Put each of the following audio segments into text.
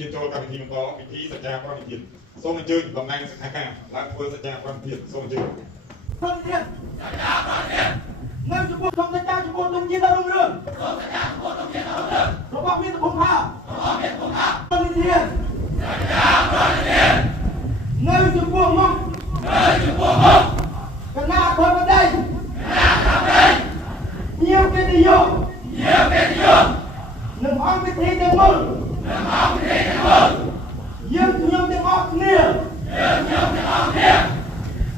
ជាចូលកម្មវិធីបន្តពិធីសច្ចាប្រតិភិនសូមអញ្ជើញតំណាងសិក្ខាកាមឡើងធ្វើសច្ចាប្រតិភិនសូមអញ្ជើញប្រតិភិនសច្ចាប្រតិភិននៅចំពោះសូមសច្ចាចំពោះទុំជាតិរុងរឿងសូមសច្ចាចំពោះទុំជាតិរុងរឿងរបស់មានភូមិផាប្រតិភិនសច្ចាប្រតិភិននៅចំពោះមកគណៈធម្មដីញៀវកិត្តិយសនឹងអង្គពិធីទាំងមូលយើងខ្ញុំទាំងអស់គ្នា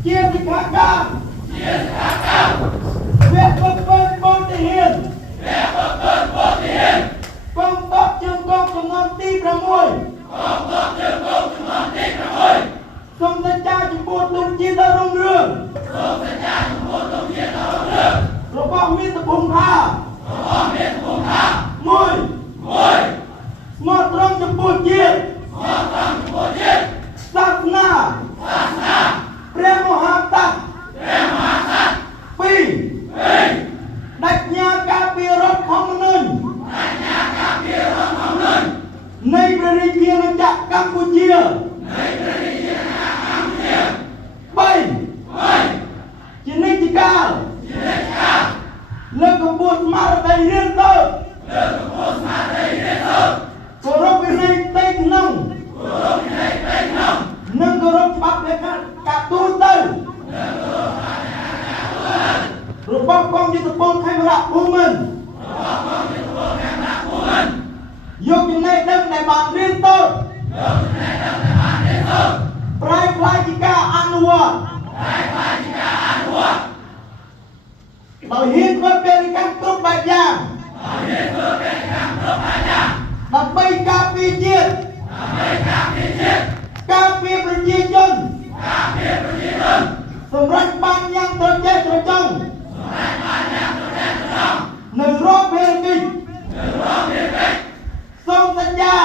ជាសិក្ខាកាមវគ្គ7បុត្រហ៊ានកងទ័ពជើងកងចំនួនទី6សូមសច្ចាចំពោះទុំជាតិរុងរឿងរបស់មាតុភូមិផាមួយស្មោះត្រង់ចំពោះជាតិសាសនាព្រះមហាក្សត្រពីរដាច់ញាការពាររដ្ឋធម្មនុញ្ញនៃព្រះរាជាណាចក្រកម្ពុជា3ជានិច្ចកាលលើកកម្ពស់ស្មារតីរៀនសូត្រគោរពវិន័យផ្ទៃក្នុងនិងគោរពច្បាប់លក្ខណៈទូទៅរបស់កងយុទ្ធពលខេមរៈភូមិន្ទយកចំណេះដឹងដែលបានរៀនសូត្រប្រែក្លាយជាការអនុវត្តដោយហ៊ានធ្វើពាណិកម្មគ្រប់បែបយ៉ាងដើម្បីការពារជាតិការពារប្រជាជនសម្រាប់បានយ៉ាងត្រជាក់ត្រចង់នៅរាល់ភារកិច្ចសូមសច្ចា